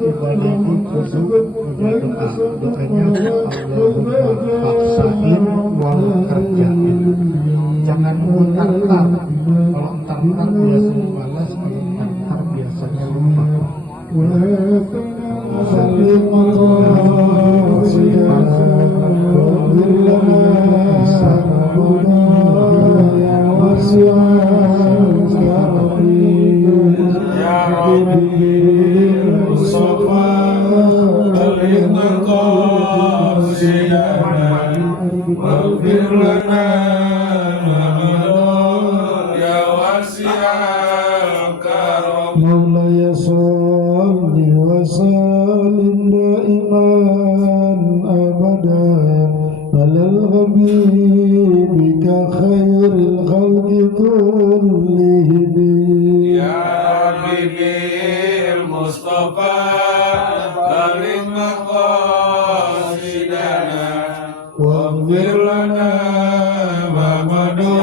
ibadah kudu doanya Allahumma faksain wal kerjain. Jangan entar-entar. Kalau entar-entar biasanya malas, kalau entar biasanya lupa. Maulaya salli wa sallim daiman abadan alal habibika khairil khalqi kullihim ya Habibil Mustafa baligh maqasidana waghfir lana ma madha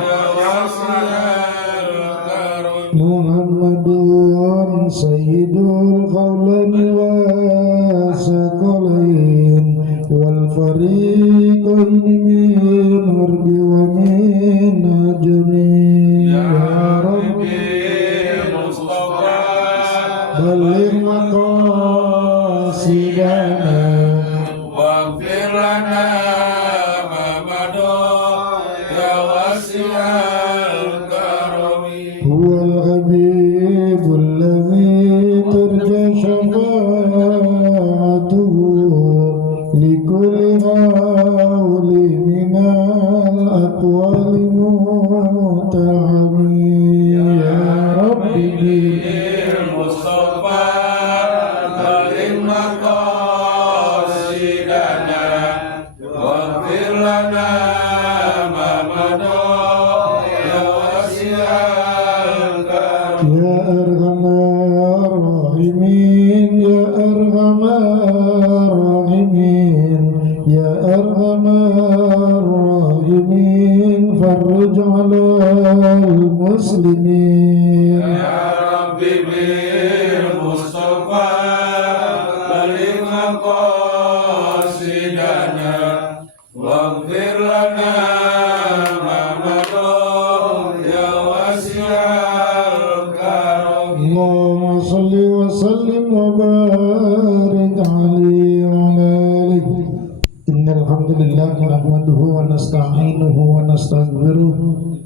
ya wasi'al karam Muhammadun sayyidul qawlani wa saqalain wal fariqaini min harbi wa min ajmi ya ya Rabbi Habibil Mustafa baligh maqasidana waghfir lana ma madha ya wasi'al karam huwal habibul ladzi turja syafa'atuhu likulli qawli minal aqwali mutahami ya Rabbi Mustafa baligh maqasidana waghfir lana ma madha ya wasi'al karam Ya Arhamar Rahimin Ya Arhamar Rahimin Ya Arhamar Rahimin Farij alal muslimin ya Rabbi bil Mustafa baligh maqasidana waghfir lana ma madha ya wasi'al karam Allahumma salli wa sallim wa barik alaihi wa ala alihi Innal hamdalillah nahmaduhu wa nasta'inuhu wa nastaghfiruh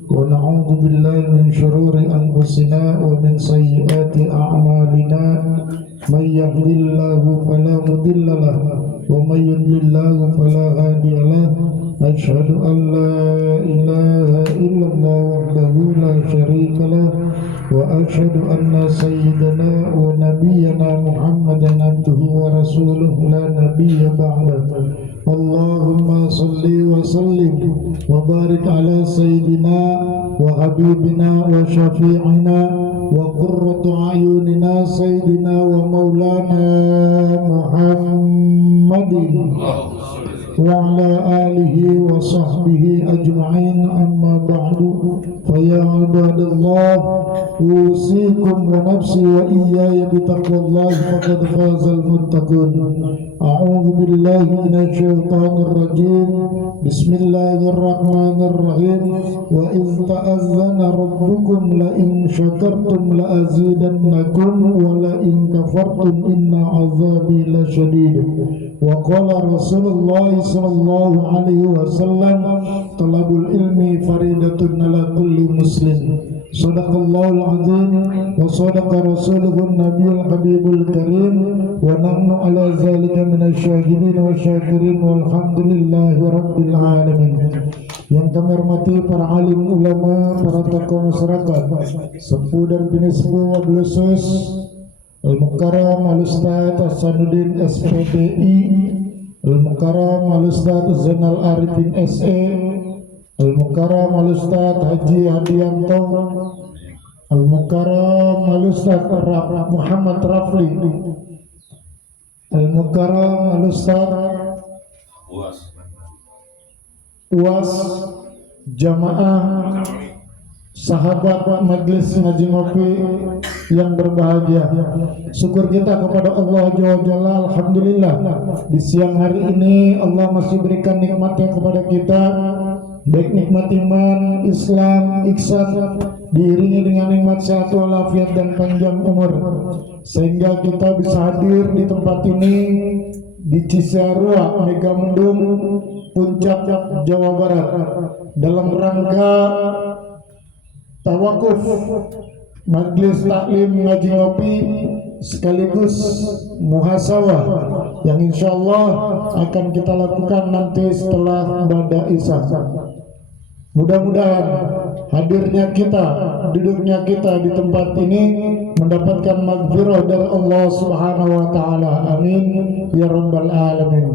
wa na'udzu billahi min shururi anfusina wa min sayyiati a'malina may yahdihillahu fala mudilla lahu wa may yudlillahu fala hadiya lahu asyhadu an la ilaha illallah wahdahu la syarika lahu wa asyhadu anna sayyidana wa nabiyyana Muhammadan abduhu wa rasuluh la nabiyya ba'dahu Allahumma salli wa sallim wa barik ala sayyidina wa habibina wa syafi'ina wa qurratu ayunina sayyidina wa maulana Muhammadin wa ala alihi wa sahbihi ajma'in amma ba'du fa ya ibadallah usikum wa nafsi wa iyaya bitaqwallahi faqad fazal muttaqun a'udzu billahi minasy syaithanir rajim bismillahir rahim wa iz ta'azzana rabbukum la in syakartum la azidannakum wa la in kafartum inna azabi lasyadid wa qala Rasulullah sallallahu alaihi wasallam talabul ilmi faridatun ala kulli muslim sadaqallahul azim wa sadaqa rasuluhun nabiyul habibul karim wa nahnu ala zalika minasyahidin wa syakirin walhamdulillahi rabbil alamin. Yang kami hormati para alim ulama, para tokoh masyarakat, sepuh dan binisbu wabil khusus Al-Mukarram Al-Ustadz Hasanuddin SPDI, Al-Mukarram Al-Ustadz Zainal Arifin SE, Al-Mukarram Al-Ustadz Haji Hadianto, Al-Mukarram Al-Ustadz Muhammad Rafli, Al-Mukarram Al-Ustadz UAS Jamaah sahabat majelis ngaji ngopi yang berbahagia. Syukur kita kepada Allah Jalla, alhamdulillah di siang hari ini Allah masih berikan nikmatnya kepada kita, baik nikmat iman, Islam, ihsan, diiringi dengan nikmat sehat walafiat dan panjang umur, sehingga kita bisa hadir di tempat ini di Cisarua, Megamendung, Puncak, Jawa Barat, dalam rangka tawakuf Majelis Taklim Ngaji Ngopi sekaligus muhasabah yang insya Allah akan kita lakukan nanti setelah Bada Isya. Mudah-mudahan hadirnya kita, duduknya kita di tempat ini mendapatkan maghfirah dari Allah Subhanahu wa taala. Amin ya rabbal alamin.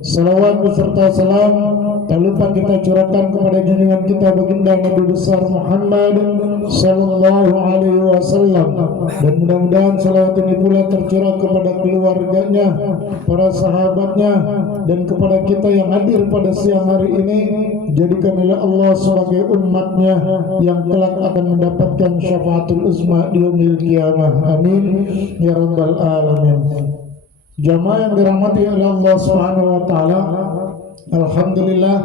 Salawat beserta salam tak lupa kita curahkan kepada junjungan kita baginda Nabi besar Muhammad sallallahu alaihi wasallam, dan mudah-mudahan salawat ini pula tercurah kepada keluarganya, para sahabatnya, dan kepada kita yang hadir pada siang hari ini. Jadikanlah Allah sebagai umatnya yang kelak akan mendapatkan syafaatul uzma di yaumil qiyamah. Amin ya rabbal alamin. Jamaah yang dirahmati oleh Allah Subhanahu wa taala, alhamdulillah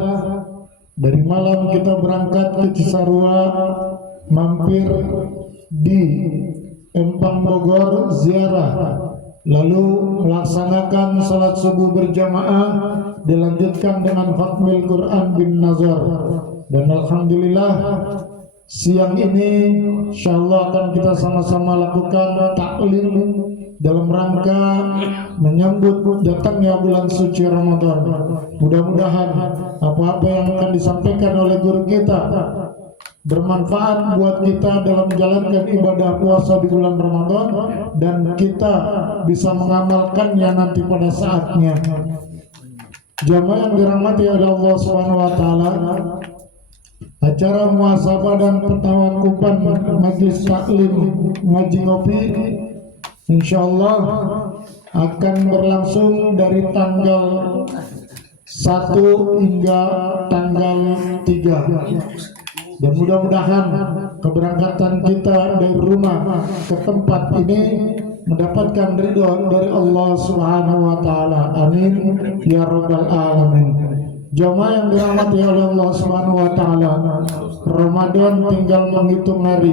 dari malam kita berangkat ke Cisarua, mampir di Empang Bogor ziarah, lalu melaksanakan salat subuh berjamaah, dilanjutkan dengan khatmil Quran bin Nazar, dan alhamdulillah siang ini insyaallah akan kita sama-sama lakukan taklim dalam rangka menyambut datangnya bulan suci Ramadan. Mudah-mudahan apa-apa yang akan disampaikan oleh guru kita bermanfaat buat kita dalam menjalankan ibadah puasa di bulan Ramadan, dan kita bisa mengamalkannya nanti pada saatnya. Jamaah yang dirahmati oleh Allah Subhanahu wa taala, acara muhasabah dan pentawakupan Majelis Taklim Ngaji Ngopi insyaallah akan berlangsung dari tanggal 1 hingga tanggal 3, dan mudah-mudahan keberangkatan kita dari rumah ke tempat ini mendapatkan ridho dari Allah Subhanahu wa taala. Amin ya rabbal alamin. Jamaah yang dirahmati oleh Allah Subhanahu wa taala, Ramadan tinggal menghitung hari.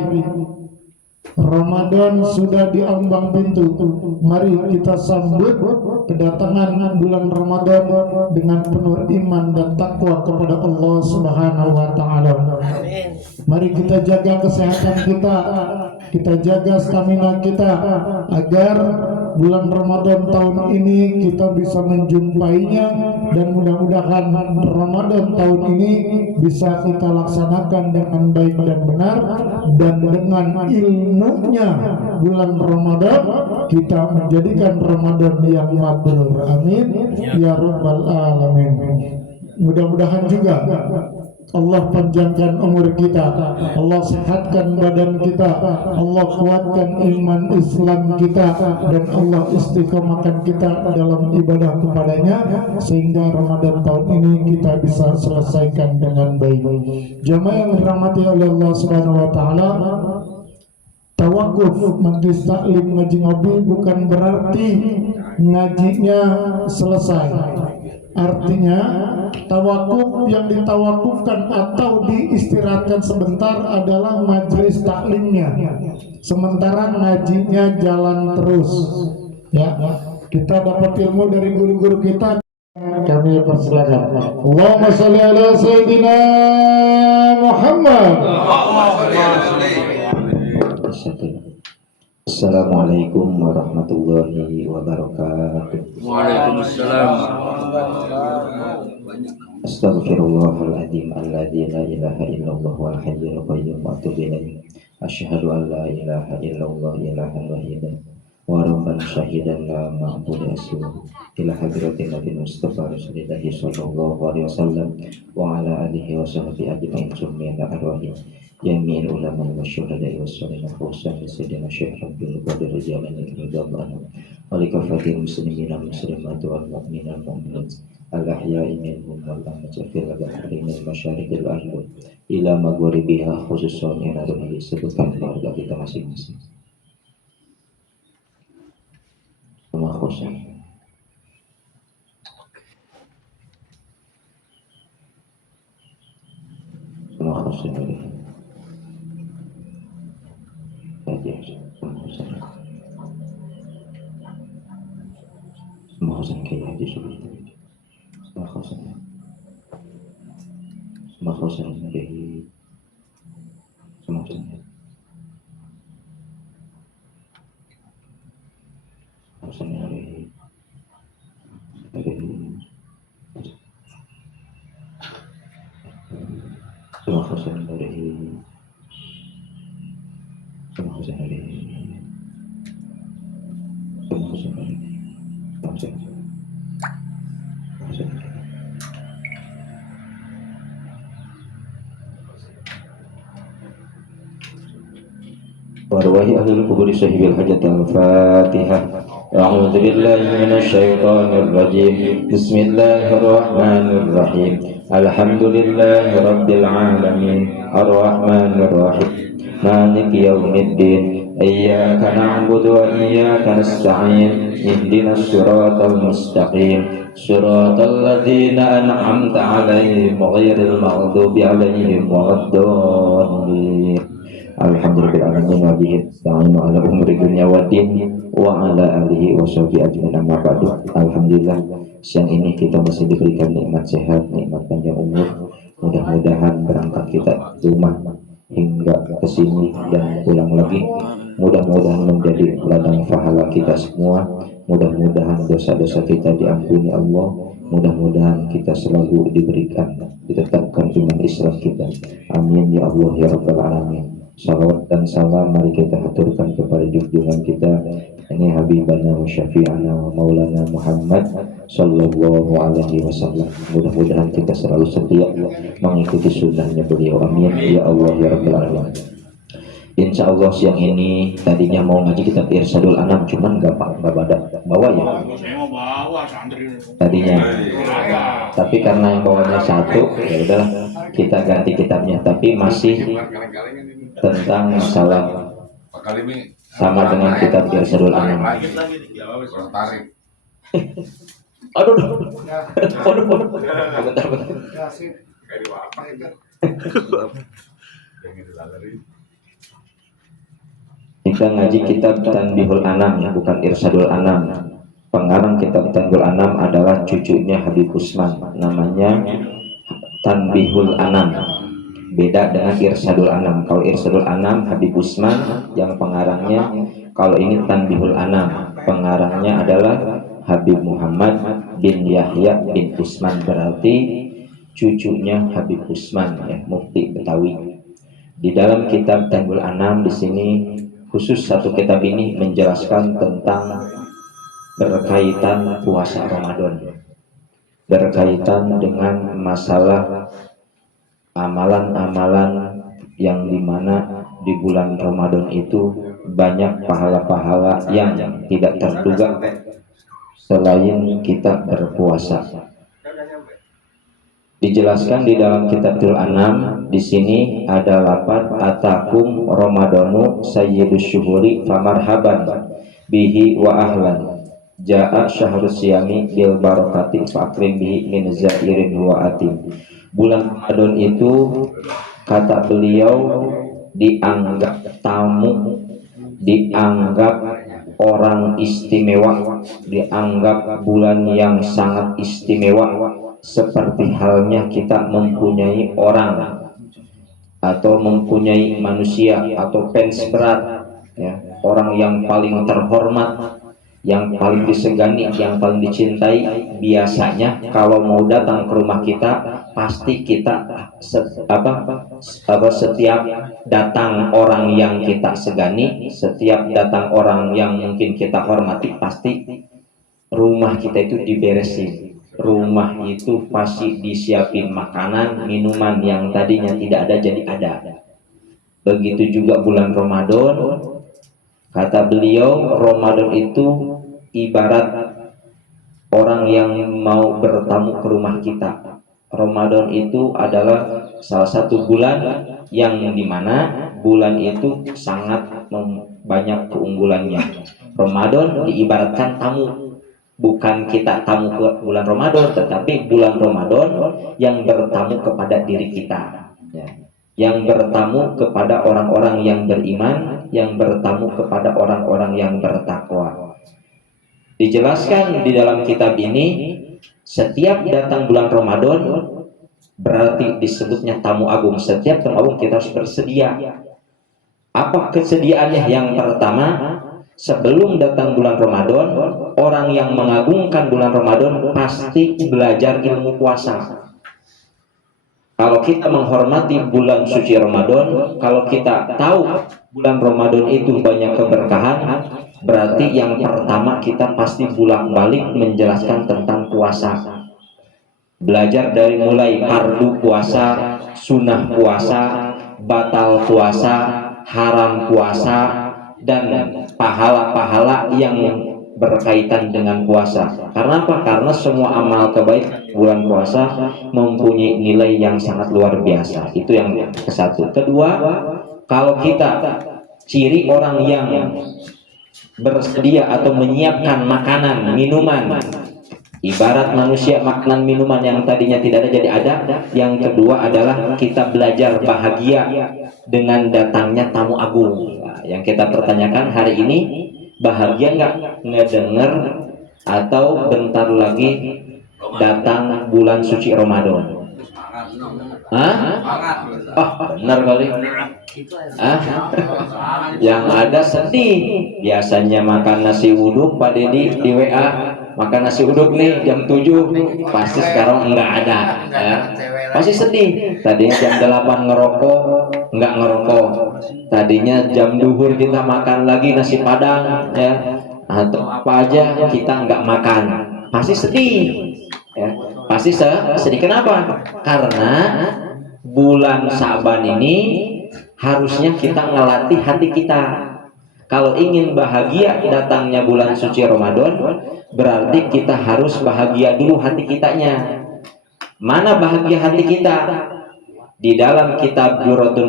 Ramadan sudah di ambang pintu. Mari kita sambut kedatangan bulan Ramadan dengan penuh iman dan takwa kepada Allah Subhanahu wa taala. Mari kita jaga kesehatan kita jaga stamina kita, agar bulan Ramadan tahun ini kita bisa menjumpainya, dan mudah-mudahan Ramadan tahun ini bisa kita laksanakan dengan baik dan benar, dan dengan ilmunya bulan Ramadan kita menjadikan Ramadan yang mabrur. Amin ya rabbal alamin. Mudah-mudahan juga Allah panjangkan umur kita, Allah sehatkan badan kita, Allah kuatkan iman Islam kita, dan Allah istiqomahkan kita dalam ibadah kepadanya, sehingga Ramadan tahun ini kita bisa selesaikan dengan baik. Jamaah yang dirahmati oleh Allah Subhanahu wa taala, tawakuf Majelis Taklim Ngaji Ngopi bukan berarti ngajinya selesai. Artinya tawakuf yang ditawakufkan atau diistirahatkan sebentar adalah majelis taklimnya, sementara ngajinya jalan terus. Ya, kita dapat ilmu dari guru-guru kita. Kami persilakan. Allahumma sholli ala sayyidina Muhammad. Assalamualaikum warahmatullahi wabarakatuh. Waalaikumsalam. Astaghfirullahaladzim alladzi la ilaha illallah wal hayyul qayyum wa atubu ilaih. Asyhadu an la ilaha illallah ilahan wahida wa rabban syahidan la ma'budu asluhu ila hadratin Nabi Mustafa Rasulullah sallallahu alaihi wasallam wa ala alihi wa sahbihi ajma'in summiya arwahi jami'il ulama wa syuhada wa salina khususan sayyidina Syekh Abdul Qadir Jailani radhiyallahu anhu wa li kafatil muslimin wal muslimat wal mu'minin wal mu'minat al-ahya'i minhum wal amwat fil bahri min masyariqil ardh ila maghribiha khususan ila ruhi sebutkan keluarga kita masing-masing. Semua khusus. Semua khusus ini. Semua khusus kayak hadis ini. Semua khusus. Semua khusus ini. Semua khusus. Khusus ini. Semua khusus ini. Semua khusus ini. Semua khusus ini. Warwahi ahlul kuburi sahibil hajat al-fatihah. A'udzu billahi minasy syaithanir rajim. Bismillahirrahmanirrahim. Alhamdulillahi rabbil alamin. Arrahmanir rahim. Maliki yaumiddin. Iyyaka na'budu wa iyyaka nasta'in. Ihdinas siratal mustaqim. Siratal ladzina an'amta 'alaihim ghairil maghdubi 'alaihim waladdallin. Alhamdulillahirabbil alamin wa bihi nasta'inu ala umuri dunya waddin wa ala alihi wa sahbihi ajmain amma ba'du. Alhamdulillah siang ini kita masih diberikan nikmat sehat, nikmat panjang umur. Mudah-mudahan berangkat kita di rumah hingga ke sini dan pulang lagi mudah-mudahan menjadi ladang pahala kita semua. Mudah-mudahan dosa-dosa kita diampuni Allah. Mudah-mudahan kita selalu diberikan ditetapkan iman Islam kita. Amin ya Allah ya rabbal alamin. Salawat dan salam mari kita haturkan kepada junjungan kita ini habibana wa syafi'ana wa maulana Muhammad sallallahu alaihi wasallam. Mudah-mudahan kita selalu setia mengikuti sunnahnya beliau. Amin ya Allah ya rabbal alamin. Insya Allah siang ini tadinya mau ngaji kitab Irsyadul Anam cuman gak bawa ya tadinya, tapi karena yang bawanya satu ya udahlah kita ganti kitabnya, tapi masih tentang masalah sama dengan kitab Irsyadul Anam. Aduh, bentar. Kita ngaji kitab Tanbihul Anam ya, bukan Irsyadul Anam. Pengarang kitab Tanbihul Anam adalah cucunya Habib Usman, namanya Tanbihul Anam. Beda dengan Irsyadul Anam. Kalau Irsyadul Anam Habib Usman yang pengarangnya, kalau ini Tanbihul Anam pengarangnya adalah Habib Muhammad bin Yahya bin Usman, berarti cucunya Habib Usman ya, mufti Betawi. Di dalam kitab Tanbihul Anam di sini khusus satu kitab ini menjelaskan tentang berkaitan puasa Ramadan, berkaitan dengan masalah amalan-amalan yang dimana di bulan Ramadan itu banyak pahala-pahala yang tidak terduga selain kita berpuasa. Dijelaskan di dalam Kitabul Anam di sini ada lafaz atakum Ramadanu sayyidus syuhuri famarhaban bihi wa ahlan jaa syahrus siyami bil barakati fa'akrim bihi min zairin wa atim. Bulan Ramadan itu kata beliau dianggap tamu, dianggap orang istimewa, dianggap bulan yang sangat istimewa, seperti halnya kita mempunyai orang atau mempunyai manusia atau fans berat ya, orang yang paling terhormat yang paling disegani, yang paling dicintai. Biasanya kalau mau datang ke rumah kita, pasti kita setiap datang orang yang kita segani, setiap datang orang yang mungkin kita hormati, pasti rumah kita itu diberesin. Rumah itu pasti disiapin makanan, minuman yang tadinya tidak ada jadi ada. Begitu juga bulan Ramadan. Kata beliau, Ramadan itu ibarat orang yang mau bertamu ke rumah kita. Ramadan itu adalah salah satu bulan yang dimana bulan itu sangat banyak keunggulannya. Ramadan diibaratkan tamu, bukan kita tamu ke bulan Ramadan, tetapi bulan Ramadan yang bertamu kepada diri kita, yang bertamu kepada orang-orang yang beriman, yang bertamu kepada orang-orang yang bertakwa. Dijelaskan di dalam kitab ini, setiap datang bulan Ramadan berarti disebutnya tamu agung. Setiap tamu agung kita harus bersedia. Apa kesediaannya? Yang pertama, sebelum datang bulan Ramadan, orang yang mengagungkan bulan Ramadan pasti belajar ilmu puasa. Kalau kita menghormati bulan suci Ramadan, kalau kita tahu bulan Ramadan itu banyak keberkahan, berarti yang pertama kita pasti bolak-balik menjelaskan tentang puasa. Belajar dari mulai fardu puasa, sunnah puasa, batal puasa, haram puasa, dan pahala-pahala yang berkaitan dengan puasa. Karena apa? Karena semua amal kebaikan bulan puasa mempunyai nilai yang sangat luar biasa. Itu yang ke satu. Kedua, kalau kita ciri orang yang bersedia atau menyiapkan makanan, minuman, ibarat manusia makanan minuman yang tadinya tidak ada jadi ada. Yang kedua adalah kita belajar bahagia dengan datangnya tamu agung. Nah, yang kita pertanyakan hari ini, bahagia nggak ngedenger atau bentar lagi datang bulan suci Ramadan? Hah? Oh, benar kali. Yang ada sedih. Biasanya makan nasi uduk, Pak Dedi di WA, makan nasi uduk nih jam 7, pasti sekarang enggak ada, ya. Pasti sedih. Tadinya jam 8 ngerokok, enggak ngerokok. Tadinya jam duhur kita makan lagi nasi padang, ya, atau apa aja kita enggak makan. Pasti sedih, ya. Pasti sedih. Kenapa? Karena bulan Sa'ban ini harusnya kita ngelatih hati kita. Kalau ingin bahagia datangnya bulan suci Ramadan, berarti kita harus bahagia dulu hati kitanya. Mana bahagia hati kita? Di dalam kitab Duratun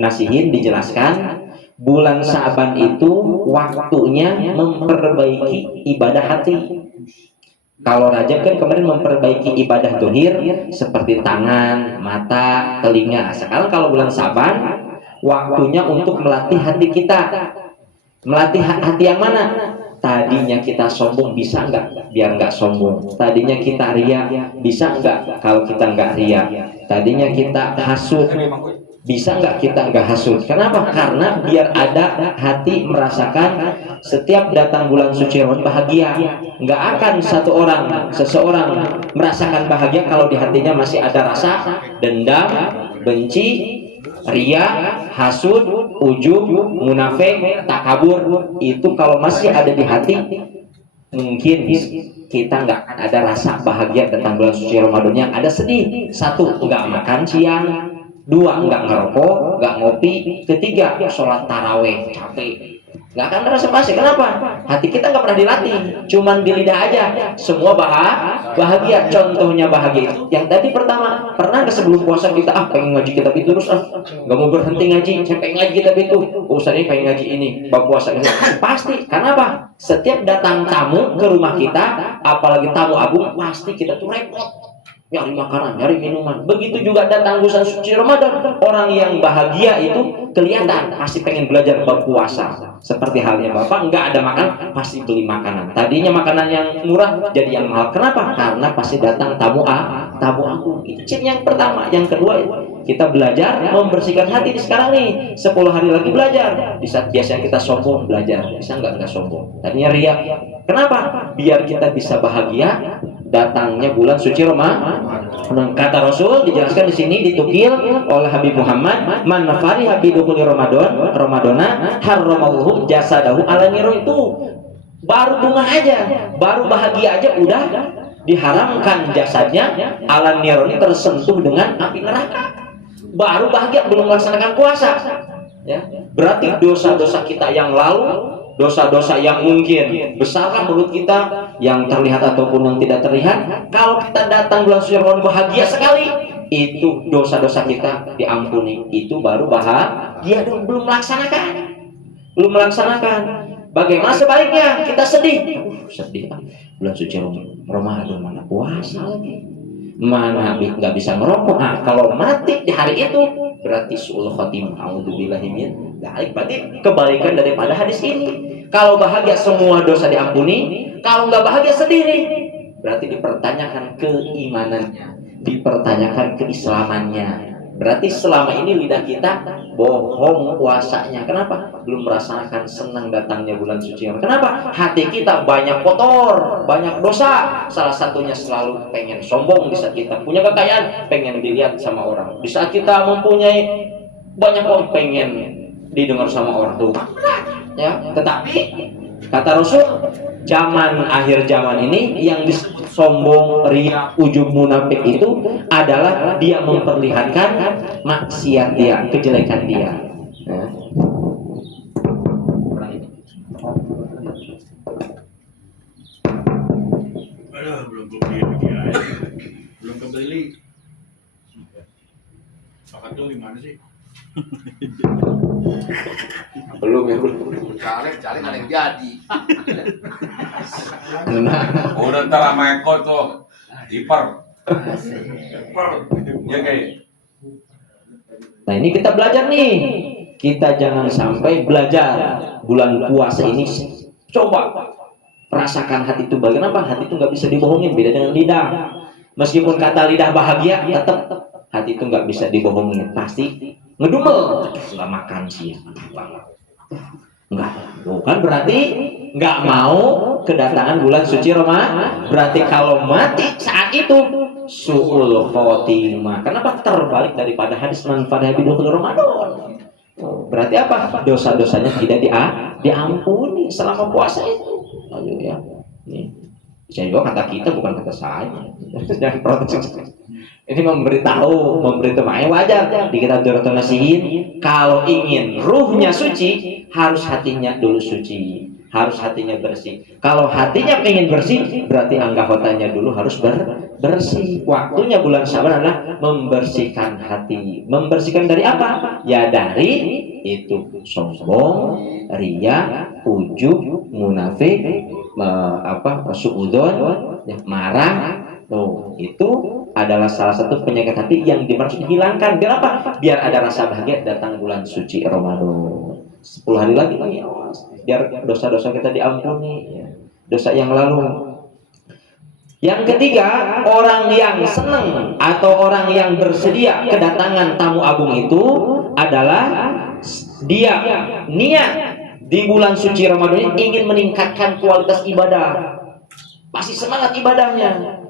Nasihin dijelaskan, bulan Sa'ban itu waktunya memperbaiki ibadah hati. Kalau Rajab kan kemarin memperbaiki ibadah dohir seperti tangan, mata, telinga. Sekarang kalau bulan Sa'ban, waktunya untuk melatih hati kita. Melatih hati yang mana? Tadinya kita sombong, bisa nggak biar nggak sombong? Tadinya kita ria, bisa nggak kalau kita nggak ria? Tadinya kita hasud, bisa nggak kita nggak hasud? Kenapa? Karena biar ada hati merasakan setiap datang bulan suci Ramadan bahagia. Nggak akan seseorang merasakan bahagia kalau di hatinya masih ada rasa dendam, benci, ria, hasud, ujub, munafik, takabur. Itu kalau masih ada di hati, mungkin kita nggak ada rasa bahagia tentang bulan suci Ramadan. Yang ada sedih. Satu, nggak makan siang. Dua, nggak ngerokok, nggak ngopi. Ketiga, sholat taraweh, capek. Nggak akan terasa pasti. Kenapa? Hati kita nggak pernah dilatih, cuman di lidah aja. Semua bahagia. Contohnya bahagia itu yang tadi pertama, pernah nggak sebelum puasa kita pengen ngaji kitab itu terus nggak mau berhenti ngaji, saya pengen ngaji kitab itu. Ustaz ini pengen ngaji ini, bab puasa ini. Pasti. Kenapa? Setiap datang tamu ke rumah kita, apalagi tamu agung, pasti kita tuh repot. nyari makanan, nyari minuman. Begitu juga datang bulan suci Ramadan, orang yang bahagia itu kelihatan pasti pengen belajar berpuasa. Seperti halnya Bapak nggak ada makan, pasti beli makanan. Tadinya makanan yang murah jadi yang mahal. Kenapa? Karena pasti datang tamu aku. Itu ciri yang pertama. Yang kedua, kita belajar membersihkan hati di sekarang nih. 10 hari lagi belajar. Di saat biasanya kita sombong belajar, bisa nggak sombong. Tadinya riak. Kenapa? Biar kita bisa bahagia datangnya bulan suci Ramadan. Kata Rasul dijelaskan di sini ditukil oleh Habib Muhammad, man fariha bi dukhuli Ramadana harramallahu jasadahu ala niro. Itu baru bunga aja, baru bahagia aja udah diharamkan jasadnya ala niro, ini tersentuh dengan api neraka. Baru bahagia, belum melaksanakan puasa. Ya, berarti dosa-dosa kita yang lalu, dosa-dosa yang mungkin besarlah menurut kita, yang terlihat ataupun yang tidak terlihat, kalau kita datang bulan suci Ramadan bahagia sekali, itu dosa-dosa kita diampuni. Itu baru bahagia, belum melaksanakan. Bagaimana sebaliknya? Kita sedih, sedih bulan suci Ramadan, mana puasa lagi, mana nggak bisa merokok. Nah, kalau mati di hari itu berarti su'ul khotimah. A'udzubillahi min dzalik. Berarti kebalikan daripada hadis ini. Kalau bahagia semua dosa diampuni, kalau nggak bahagia sedih nih. Berarti dipertanyakan keimanannya, dipertanyakan keislamannya. Berarti selama ini lidah kita bohong puasanya. Kenapa? Belum merasakan senang datangnya bulan suci. Kenapa? Hati kita banyak kotor, banyak dosa. Salah satunya selalu pengen sombong. Di saat kita punya kekayaan, pengen dilihat sama orang. Di saat kita mempunyai banyak uang, pengen didengar sama orang tuh. Ya, tetapi kata Rasul, akhir zaman ini yang sombong, riya, ujub, munafik itu adalah dia memperlihatkan maksiat dia, kejelekan dia. Ya. Aduh, belum kebeli. Pakat tuh gimana sih? Belum. Caleg ada yang jadi. Udah ntar sama Eko tuh, Ipar. Ya kayak. Nah ini kita belajar nih. Kita jangan sampai belajar bulan puasa ini. Coba rasakan hati itu. Bagaimana? Hati itu nggak bisa dibohongin. Beda dengan lidah. Meskipun kata lidah bahagia, tetap hati itu nggak bisa dibohongin. Pasti ngedumel. Nggak makan sih. Enggak, bukan berarti nggak mau kedatangan bulan suci Ramadan. Berarti kalau mati saat itu su'ul khotimah. Kenapa? Terbalik daripada hadis man fariha bi dukhuli Ramadan. Berarti apa? Dosa-dosanya tidak diampuni selama puasa itu. Ayo ya. Nih. Saya juga kata kita, bukan kata saya. Jangan protes. Ini memberitahu wajar di kitab Durratun Nasihin. Kalau ingin ruhnya suci, harus hatinya dulu suci, harus hatinya bersih. Kalau hatinya ingin bersih, berarti anggotanya dulu harus bersih. Waktunya bulan Syaban adalah membersihkan hati. Membersihkan dari apa? Ya dari itu sombong, riya, ujub, munafik, suudzon, marah. Itu adalah salah satu penyakit hati yang dimaksud hilangkan. Biar apa? Biar ada rasa bahagia datang bulan suci Ramadan. 10 hari lagi ya, biar dosa-dosa kita diampuni ya. Dosa yang lalu. Yang ketiga, orang yang senang atau orang yang bersedia kedatangan tamu agung itu adalah dia niat di bulan suci Ramadan ini ingin meningkatkan kualitas ibadah. Masih semangat ibadahnya.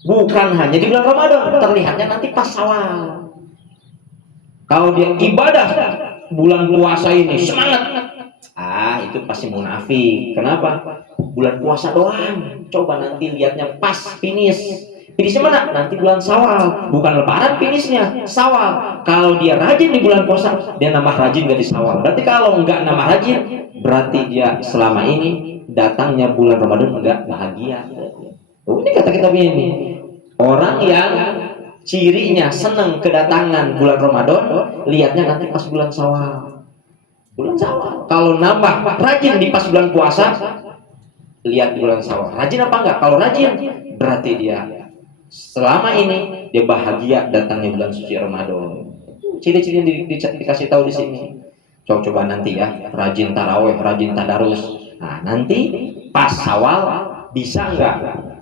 Bukan hanya di bulan Ramadan, terlihatnya nanti pas Syawal. Kalau dia ibadah bulan puasa ini semangat, itu pasti munafik. Kenapa? Bulan puasa doang. Coba nanti lihatnya pas finish. Finishnya mana? Nanti bulan Syawal. Bukan lebaran finishnya, Syawal. Kalau dia rajin di bulan puasa, dia nambah rajin gak di Syawal. Berarti kalau nggak nambah rajin, berarti dia selama ini datangnya bulan Ramadan nggak bahagia. Ini kata kita ini. Orang yang cirinya senang kedatangan bulan Ramadan, lihatnya nanti pas bulan Syawal. Bulan Syawal. Kalau nambah rajin di pas bulan puasa, lihat di bulan Syawal. Rajin apa enggak? Kalau rajin, berarti dia Selama ini dia bahagia datangnya bulan suci Ramadan. Ciri-ciri yang dikasih tahu di sini. Coba nanti ya, rajin taraweh, rajin tadarus. Nah, nanti pas Syawal bisa nggak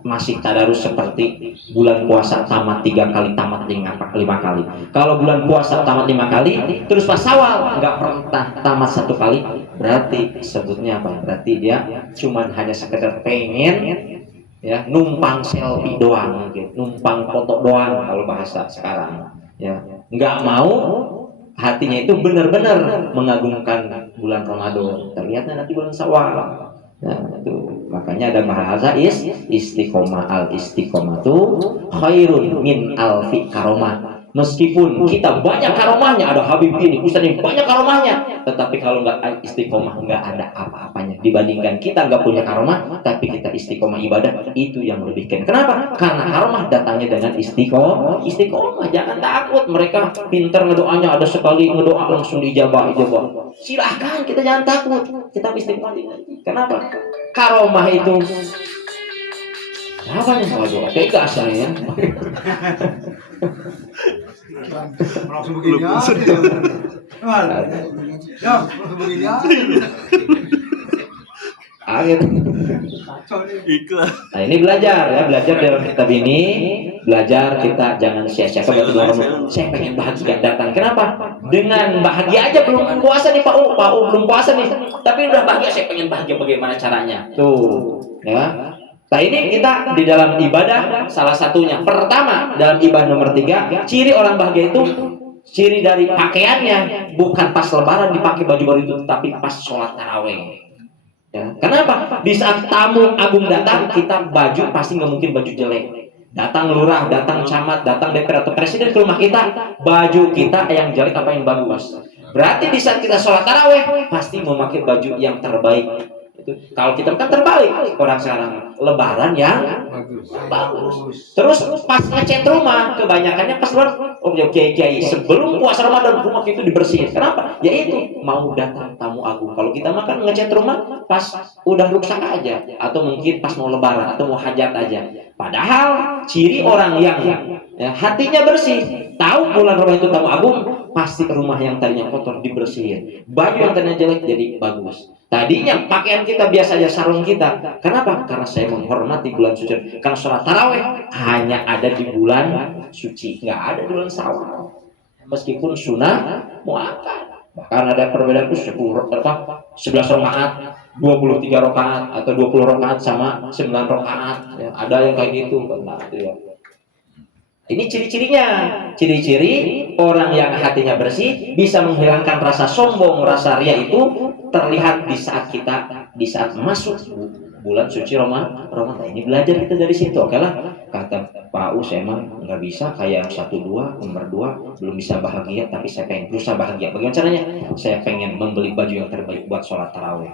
masih tadarus seperti bulan puasa tamat 3 kali, tamat 5 kali. Kalau bulan puasa tamat 5 kali, terus pas Syawal nggak pernah tamat 1 kali, berarti sebutnya apa? Berarti dia cuman hanya sekedar pengen ya numpang selfie doang, gitu. Numpang foto doang kalau bahasa sekarang. Ya, nggak mau hatinya itu benar-benar mengagungkan bulan Ramadan. Terlihatnya nanti bulan Syawal. Nah, itu makanya ada bahasa istiqomah. Al istiqomatu khairun min alfi karomah. Meskipun kita banyak karomahnya, ada Habib ini, Ustaz ini banyak karomahnya, tetapi kalau nggak istiqomah nggak ada apa-apanya dibandingkan kita nggak punya karomah tapi kita istiqomah ibadah, itu yang lebih keren. Kenapa? Karena karomah datangnya dengan istiqomah. Jangan takut, mereka pinter ngedoanya, ada sekali ngedoa langsung dijabah. Silahkan, kita jangan takut, kita istiqomah. Kenapa? Karomah itu apa nih? Waduh, kayak saya. Langsung begini aja. Ya, langsung begini aja. Akhir. Nah, ini belajar dalam kitab ini, belajar kita jangan sia-siakan waktu orang. Saya pengen bahagia datang. Kenapa? Dengan bahagia aja belum puasa nih Pak U belum puasa nih, tapi udah bahagia. Saya pengen bahagia, bagaimana caranya? Tuh, ya. Nah, ini kita di dalam ibadah salah satunya. Pertama, dalam ibadah nomor 3, ciri orang bahagia itu ciri dari pakaiannya bukan pas lebaran dipakai baju baru itu, tapi pas sholat taraweh. Ya. Kenapa? Di saat tamu agung datang, kita baju pasti nggak mungkin baju jelek. Datang lurah, datang camat, datang DPR atau presiden ke rumah kita, baju kita yang jelek apa yang bagus. Berarti di saat kita sholat taraweh pasti memakai baju yang terbaik. Kalau kita kan terbalik, orang sekarang lebaran yang bagus. Terus pas ngecat rumah, kebanyakannya pas lebaran, kiai sebelum puasa Ramadan rumah itu dibersihin. Kenapa? Yaitu mau datang tamu agung. Kalau kita makan ngecat rumah pas udah rusak aja, atau mungkin pas mau lebaran atau mau hajat aja. Padahal ciri orang yang ya, hatinya bersih, tahu bulan Ramadan itu tamu agung, pasti rumah yang tadinya kotor dibersihin, baju yang tadinya jelek jadi bagus. Tadinya pakaian kita biasa aja, sarung kita. Kenapa? Karena saya menghormati bulan suci. Karena sholat taraweh hanya ada di bulan suci, nggak ada di bulan Syawal. Meskipun sunnah muakkad. Bahkan ada perbedaan itu 11 rakaat, 23 rakaat atau 20 rakaat sama 9 rakaat. Ya, ada yang kayak gitu. Nah, itu ya. Ini ciri-cirinya. Ciri-ciri orang yang hatinya bersih bisa menghilangkan rasa sombong, rasa ria itu terlihat di saat masuk bulan suci Ramadan. Ini belajar kita dari situ. Oke lah, kata Pak U, saya emang nggak bisa kayak 1-2, nomor 2 belum bisa bahagia, tapi saya pengen berusaha bahagia. Bagaimana caranya? Saya pengen membeli baju yang terbaik buat sholat tarawih.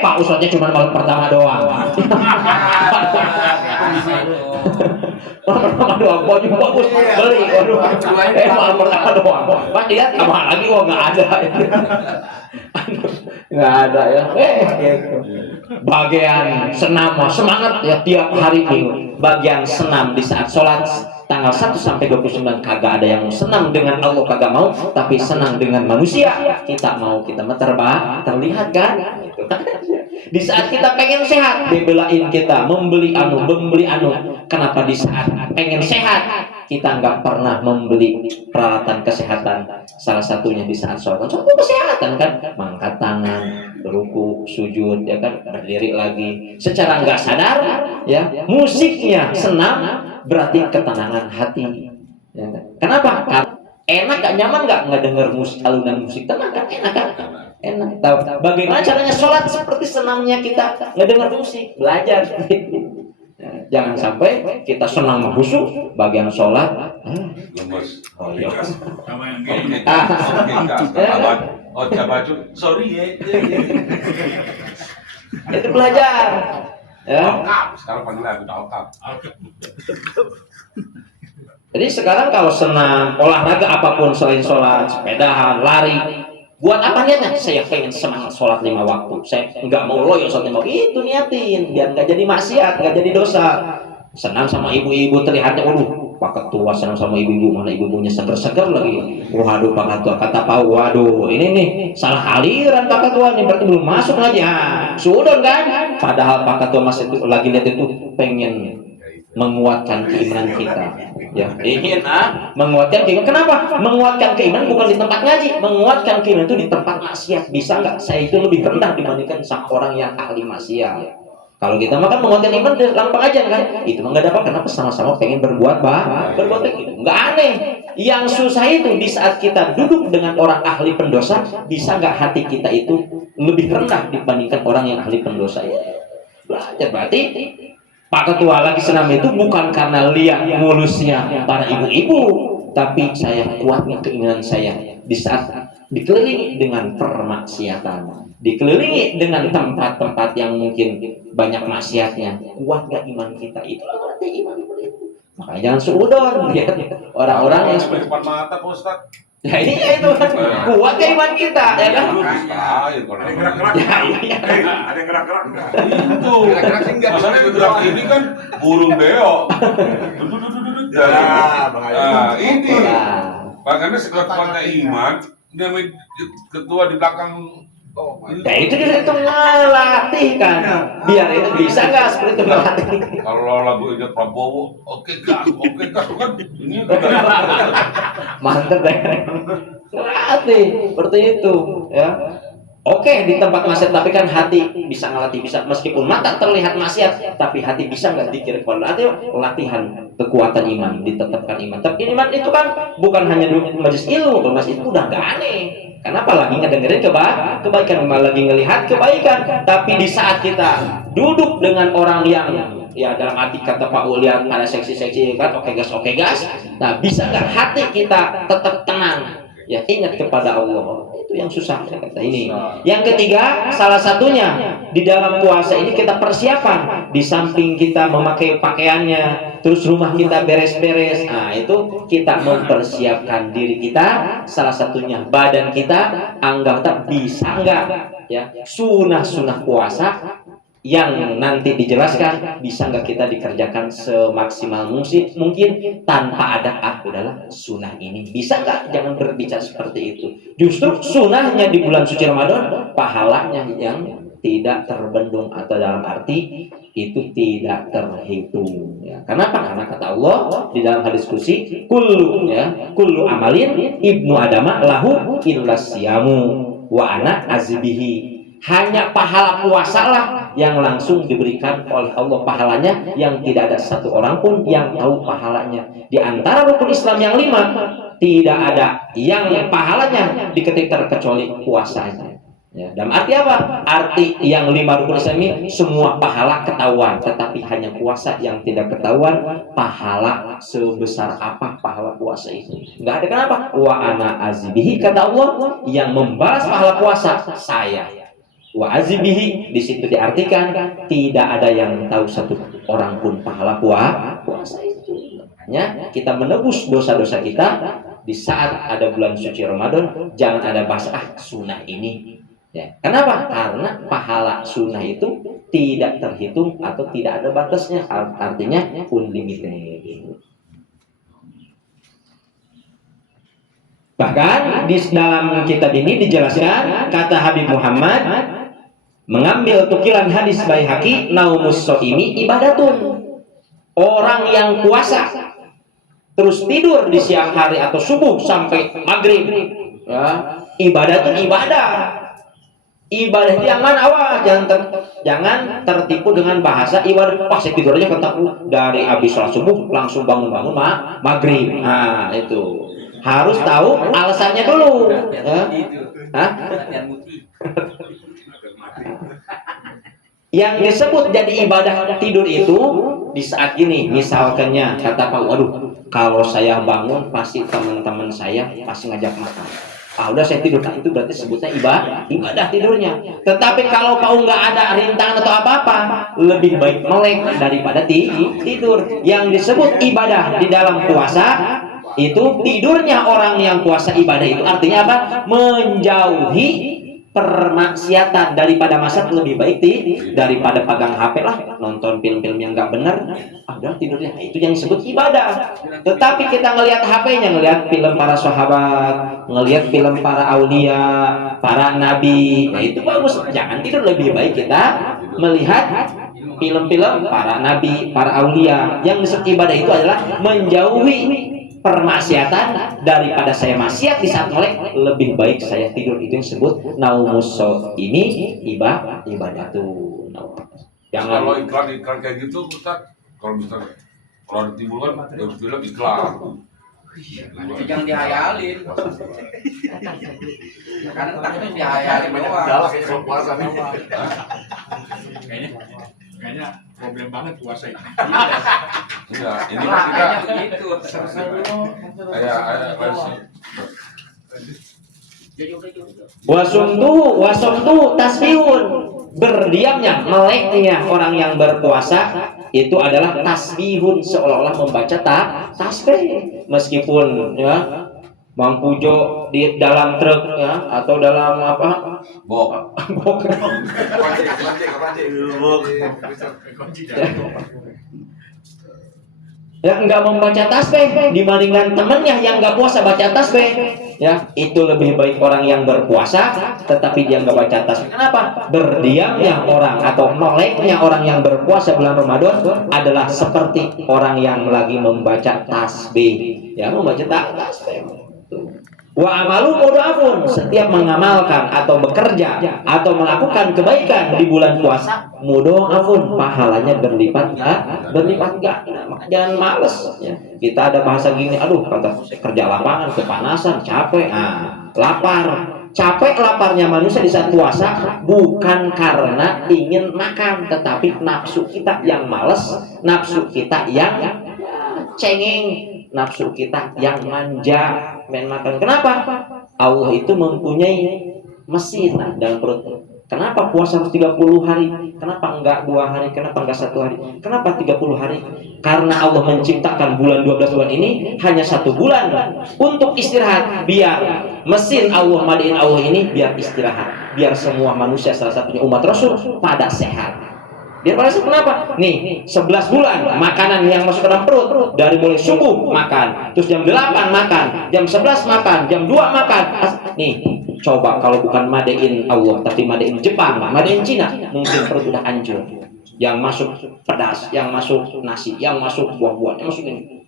Pak Ustadznya cuma malam pertama doang. Malam pertama doang, baju bagus beli. Malam pertama doang. Pas lihat apa lagi? Nggak ada. Nggak ada ya. Gitu. Bagian senam semangat ya tiap hari minggu. Bagian senam di saat sholat tanggal 1 sampai 29 kagak ada yang senang dengan Allah, kagak mau, tapi senang dengan manusia. Kita mau, kita terlihat kan? Di saat kita pengen sehat, dibelain kita membeli anu. Kenapa di saat pengen sehat kita nggak pernah membeli peralatan kesehatan? Salah satunya di saat sholat, contoh kesehatan kan, mengangkat tangan, beruku, sujud, ya kan, berdiri lagi. Secara nggak sadar, ya, musiknya senam berarti ketenangan hati. Ya kan? Kenapa? Enak gak, nyaman nggak denger musik, alunan musik tenang kan, enak kan? Enak. Tahu bagaimana caranya sholat seperti senangnya kita ngedengar musik, belajar seperti itu. Nah, jangan sampai kita senang khusyuk bagian sholat. Lemes. Oh iya. Sama yang gini. Baju. Sorry ya. Itu belajar. Ya. Sekarang panggil aku Alkap. Jadi sekarang kalau senam, olahraga apapun selain sholat, sepedahan, lari, buat apa niatnya? Saya pengen semangat sholat 5 waktu. Saya nggak mau loyo sholat 5 waktu. Itu niatin, biar nggak jadi maksiat, nggak jadi dosa. Senang sama ibu-ibu terlihatnya, waduh Pak Ketua senang sama ibu-ibu, mana ibu-ibunya seger-seger lagi. Waduh Pak Ketua, kata Pak, waduh ini nih salah aliran Pak Ketua nih, berarti belum masuk lagi. Sudah kan? Padahal Pak Ketua masih lagi lihat itu pengen menguatkan keimanan kita, ya ingin menguatkan keimanan. Kenapa? Menguatkan keimanan bukan di tempat ngaji, menguatkan keimanan itu di tempat maksiat. Bisa nggak saya itu lebih rendah dibandingkan orang yang ahli maksiat? Kalau kita makan menguatkan iman di dalam pengajian kan, itu nggak dapat. Kenapa? Sama-sama pengen berbuat baik itu nggak aneh. Yang susah itu di saat kita duduk dengan orang ahli pendosa, bisa nggak hati kita itu lebih rendah dibandingkan orang yang ahli pendosa itu? Belajar berarti Pak Ketua lagi senam itu bukan karena lihat mulusnya para ibu-ibu, tapi saya kuatnya keinginan saya di saat dikelilingi dengan permaksiatan, dikelilingi dengan tempat-tempat yang mungkin banyak maksiatnya, kuat gak iman kita? Itu berarti iman itu. Makanya jangan suudon lihat orang-orang yang seperti depan mata Pak Ustaz. Ya iya itu kan kuat gak iman kita, ya kan? Ada yang gerak-gerak. Ada yang gerak-gerak enggak? Itu. Gerak-gerak sih enggak. Masalahnya gerak ini kan burung beo. Nah, ini. Makanya sekuat-kuatnya iman, dia ketua di belakang. Ya itu ngelatih kan, biar itu bisa nggak seperti itu ngelatih. Kalau lagu ini Prabowo, oke gas kan ini Mantep deh, ngelatih seperti itu ya. Oke di tempat maksiat, tapi kan hati bisa ngelatih, bisa meskipun mata terlihat maksiat, tapi hati bisa nggak dikir kepada hati. Latihan kekuatan iman, ditetapkan iman. Tapi iman itu kan bukan hanya duduk di majelis ilmu, kalau majelis itu udah nggak aneh. Kenapa lagi ngedengerin kebaikan, malah lagi ngelihat kebaikan. Tapi di saat kita duduk dengan orang yang ya dalam arti kata Pak Ulian ada seksi-seksi kan, oke gas. Nah bisa nggak hati kita tetap tenang? Ya ingat kepada Allah, itu yang susah kata ini. Yang ketiga, salah satunya di dalam puasa ini kita persiapan. Di samping kita memakai pakaiannya, terus rumah kita beres-beres. Nah itu kita mempersiapkan diri kita. Salah satunya badan kita. Anggap tak bisa nggak ya sunah puasa yang nanti dijelaskan, bisa nggak kita dikerjakan semaksimal mungkin tanpa ada udahlah sunnah ini bisa nggak? Jangan berbicara seperti itu. Justru sunnahnya di bulan suci Ramadan pahalanya yang tidak terbendung, atau dalam arti itu tidak terhitung ya. Kenapa? Karena kata Allah di dalam hadis qudsi, kullu amalin ibnu adama lahu illa siyamu wa ana azbihi. Hanya pahala puasa lah yang langsung diberikan oleh Allah pahalanya, yang tidak ada satu orang pun yang tahu pahalanya. Di antara rukun Islam yang 5 tidak ada yang pahalanya diketikkan kecuali puasanya. Ya, dalam arti apa? Arti yang 5 rukun Islam ini semua pahala ketahuan, tetapi hanya puasa yang tidak ketahuan pahala sebesar apa pahala puasa itu. Enggak ada. Kenapa? Wa ana azibihi, kata Allah, yang membalas pahala puasa saya. Wa azibihi di situ diartikan tidak ada yang tahu satu orang pun pahala puasa itu. Ya, kita menebus dosa-dosa kita di saat ada bulan suci Ramadan. Jangan ada bahasa sunnah ini. Ya, kenapa? Karena pahala sunnah itu tidak terhitung atau tidak ada batasnya. Artinya unlimited. Bahkan di dalam kitab ini dijelaskan, kata Habib Muhammad mengambil tukilan hadis Baihaqi, naumus shaimi ibadatun. Orang yang puasa terus tidur di siang hari atau subuh sampai maghrib, ya, ibadah itu ibadah. Ibadah itu yang mana? Awas jangan tertipu dengan bahasa ibadah. Pas saya tidur aja kataku dari habis sholat subuh langsung bangun maghrib. Nah itu harus tahu alasannya dulu. Ya. Yang disebut jadi ibadah tidur itu di saat gini, misalkannya kata Pak, waduh kalau saya bangun pasti teman-teman saya pasti ngajak makan. Udah saya tidur, itu berarti sebutnya ibadah tidurnya. Tetapi kalau Pak nggak ada rintangan atau apa-apa, lebih baik melek daripada tidur. Yang disebut ibadah di dalam puasa itu tidurnya orang yang puasa ibadah itu artinya apa? Menjauhi permaksiatan daripada masak lebih baik daripada pegang HP lah, nonton film-film yang nggak benar, udah tidurnya. Nah, itu yang disebut ibadah. Tetapi kita ngelihat HP-nya, ngelihat film para sahabat, ngelihat film para aulia, para nabi, nah itu bagus. Jangan tidur, lebih baik kita melihat film-film para nabi, para aulia. Yang disebut ibadah itu adalah menjauhi permaksiatan daripada saya maksiat di saat melek, lebih baik saya tidur. Itu yang disebut naumus ini ibadah tuh. Jangan Kalau iklan kayak gitu Ustaz, kalau misalnya kalau di timur kan film iklan. Jangan dihayalin. Karena takutnya dihayalin doang. Galak ya kalau puasa nih. Kayaknya problem banget puasa ini. Enggak, ini kan kita Begitu. kayak wasumtu tasbihun, berdiamnya, meleknya orang yang berpuasa itu adalah tasbihun, seolah-olah membaca tasbih. Meskipun ya Mang Pujo di dalam truk ya, atau dalam apa? bok. Ya nggak membaca tasbih dibandingkan temennya yang nggak puasa baca tasbih, ya itu lebih baik orang yang berpuasa tetapi dia nggak baca tasbih. Kenapa? Berdiamnya orang atau meleknya orang yang berpuasa bulan Ramadan adalah seperti orang yang lagi membaca tasbih, ya membaca tasbih. Wa amalu mudhafun, setiap mengamalkan atau bekerja atau melakukan kebaikan di bulan puasa mudhafun, pahalanya berlipat ganda. Maka jangan males ya. Kita ada bahasa gini, aduh kata saya kerja lapangan kepanasan capek, lapar. Capek laparnya manusia di saat puasa bukan karena ingin makan, tetapi nafsu kita yang males, nafsu kita yang cengeng, nafsu kita yang manja, main makan. Kenapa? Allah itu mempunyai mesin dalam perut. Kenapa puasa harus 30 hari? Kenapa enggak 2 hari? Kenapa enggak 1 hari? Kenapa 30 hari? Karena Allah menciptakan bulan 12 bulan ini hanya 1 bulan untuk istirahat, biar mesin Allah, madiin Allah ini biar istirahat, biar semua manusia, salah satunya umat Rasul, pada sehat. Biar pada sehat. Kenapa? Nih, 11 bulan makanan yang masuk ke dalam perut, dari mulai subuh makan, terus jam 8 makan, jam 11 makan, jam 2 makan. Nih, coba kalau bukan madain Allah, tapi madain Jepang, madain Cina, mungkin perut udah hancur. Yang masuk pedas, yang masuk nasi, yang masuk buah-buahan, yang masuk ini.